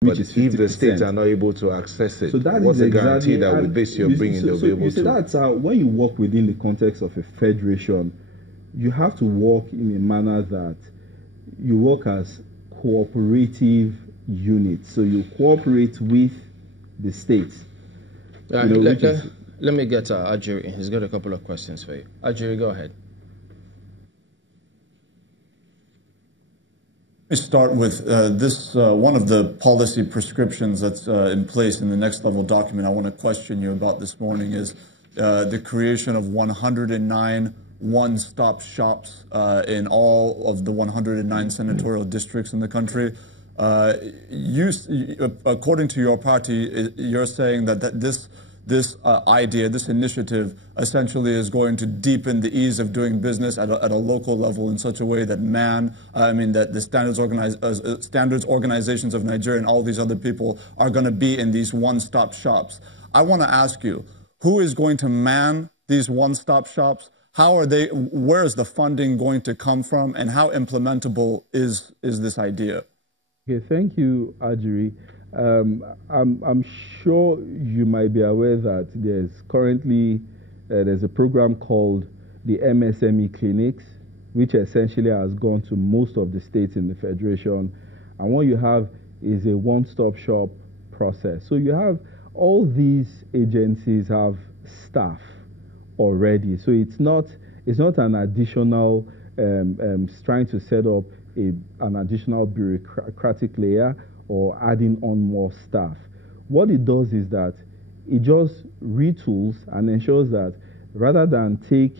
which is 50%. If the states are not able to access it, so that what's the exactly, guarantee that with this you're bringing, they'll be able to? That's how, when you work within the context of a federation, you have to work in a manner that you work as cooperative units. So you cooperate with the states. Let me get Ajiri. He's got a couple of questions for you. Ajiri, go ahead. Let me start with this. One of the policy prescriptions that's in place in the next level document I want to question you about this morning is the creation of 109 one-stop shops in all of the 109 senatorial districts in the country. According to your party, you're saying that this idea, this initiative, essentially is going to deepen the ease of doing business at a local level in such a way that that the standards organizations of Nigeria and all these other people are going to be in these one-stop shops. I want to ask you, who is going to man these one-stop shops? Where is the funding going to come from, and how implementable is this idea? Okay, thank you, Ajiri. I'm sure you might be aware that there's currently there's a program called the MSME clinics, which essentially has gone to most of the states in the federation. And what you have is a one-stop shop process. So you have all these agencies have staff already. So it's not an additional trying to set up an additional bureaucratic layer or adding on more staff. What it does is that it just retools and ensures that rather than take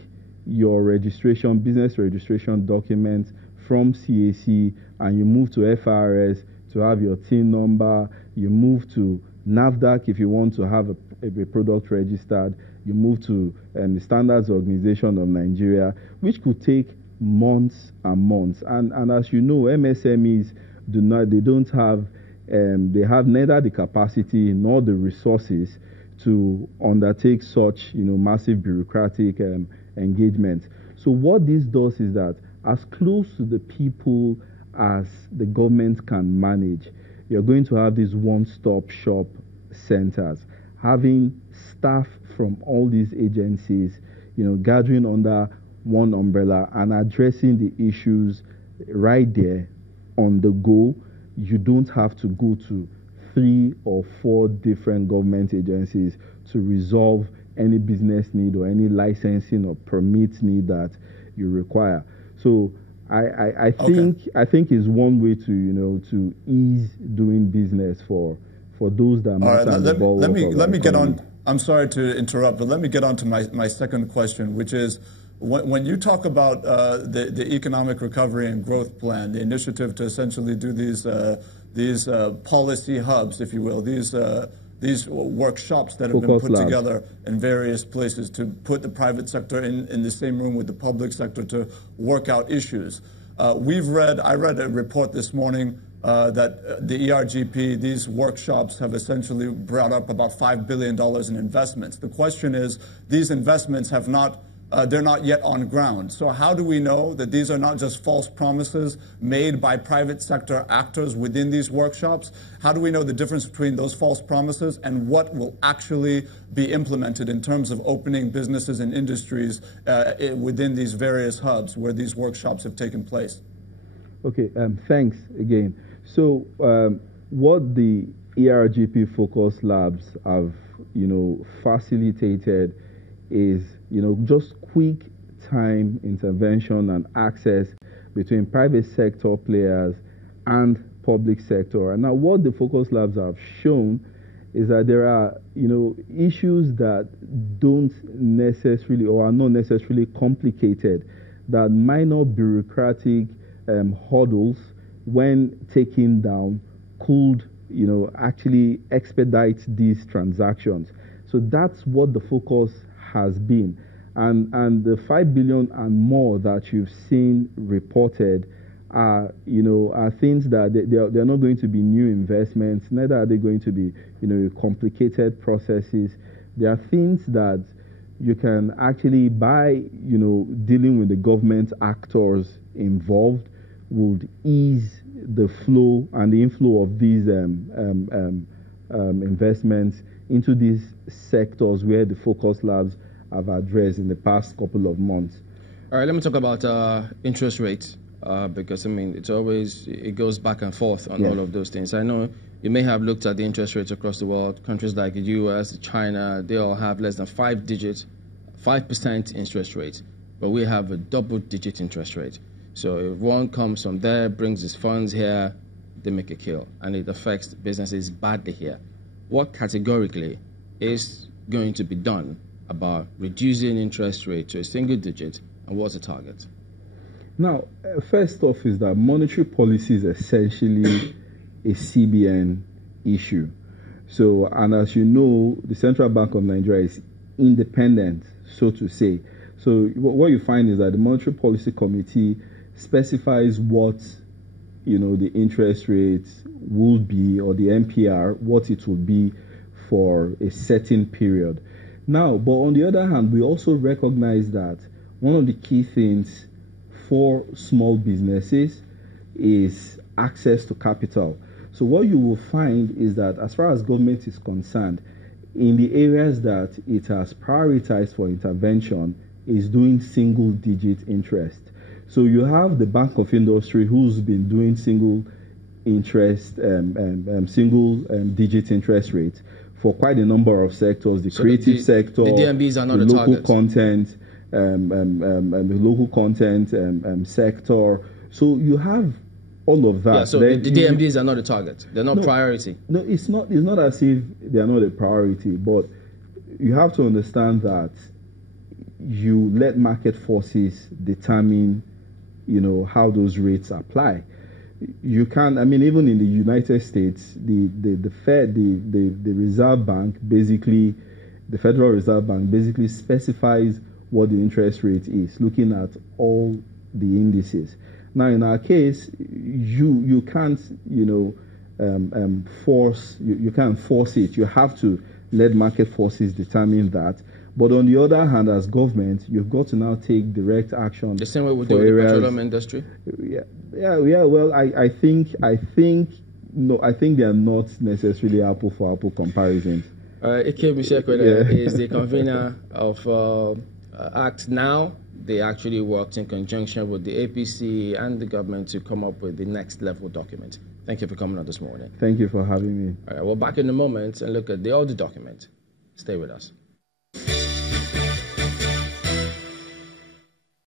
your business registration document from CAC and you move to FRS to have your TIN number, you move to NAFDAC if you want to have a product registered, you move to the Standards Organization of Nigeria, which could take months and months. And as you know, MSMEs they have neither the capacity nor the resources to undertake such massive bureaucratic engagement. So what this does is that as close to the people as the government can manage, you're going to have these one-stop shop centers, having staff from all these agencies, gathering under one umbrella and addressing the issues right there on the go. You don't have to go to 3 or 4 different government agencies to resolve any business need or any licensing or permit need that you require. So I think is one way to ease doing business for those that might have the ball. Let me get on. I'm sorry to interrupt, but let me get on to my second question, which is when you talk about the economic recovery and growth plan, the initiative to essentially do these policy hubs, if you will, these workshops that have been put together in various places to put the private sector in the same room with the public sector to work out issues. I read a report this morning that the ERGP, these workshops have essentially brought up about $5 billion in investments. The question is, these investments they're not yet on ground. So how do we know that these are not just false promises made by private sector actors within these workshops? How do we know the difference between those false promises and what will actually be implemented in terms of opening businesses and industries within these various hubs where these workshops have taken place? Okay, thanks again. So what the ERGP Focus Labs have, facilitated is, just quick time intervention and access between private sector players and public sector. And now what the Focus Labs have shown is that there are, issues that don't necessarily or are not necessarily complicated, that minor bureaucratic hurdles, when taken down, could, actually expedite these transactions. So that's what the focus has been. And the 5 billion and more that you've seen reported are things that they're not going to be new investments, neither are they going to be, complicated processes. They are things that you can actually, by, dealing with the government actors involved, would ease the flow and the inflow of these investments into these sectors where the focus labs have addressed in the past couple of months. All right, let me talk about interest rates because, I mean, it goes back and forth on all of those things. I know you may have looked at the interest rates across the world. Countries like the US, China, they all have less than 5% interest rate, but we have a double-digit interest rate. So if one comes from there, brings his funds here, they make a kill, and it affects businesses badly here. What categorically is going to be done about reducing interest rate to a single digit, and what's the target? Now, first off is that monetary policy is essentially a CBN issue. So, and as you know, the Central Bank of Nigeria is independent, so to say. So what you find is that the Monetary Policy Committee specifies what, the interest rates will be, or the MPR, what it will be for a certain period. Now, but on the other hand, we also recognize that one of the key things for small businesses is access to capital. So what you will find is that as far as government is concerned, in the areas that it has prioritized for intervention is doing single-digit interest. So you have the Bank of Industry who's been doing single-digit interest rates for quite a number of sectors. The creative sector, the DMBs are not the a local target. content, the local content sector. So you have all of that. Yeah, so the DMDs are not a target. They're not priority. No, it's not. It's not as if they are not a priority, but you have to understand that you let market forces determine, how those rates apply. You can. I mean, even in the United States, the Fed, the Reserve Bank, basically, the Federal Reserve Bank basically specifies what the interest rate is, looking at all the indices. Now, in our case, you can't, force. You can't force it. You have to let market forces determine that. But on the other hand, as government, you've got to now take direct action. The same way we do with the petroleum industry. Yeah. Well, I think they are not necessarily apple for apple comparisons. Isikwena is the convener of Act Now. They actually worked in conjunction with the APC and the government to come up with the next level document. Thank you for coming on this morning. Thank you for having me. All right, we're back in a moment and look at the older document. Stay with us.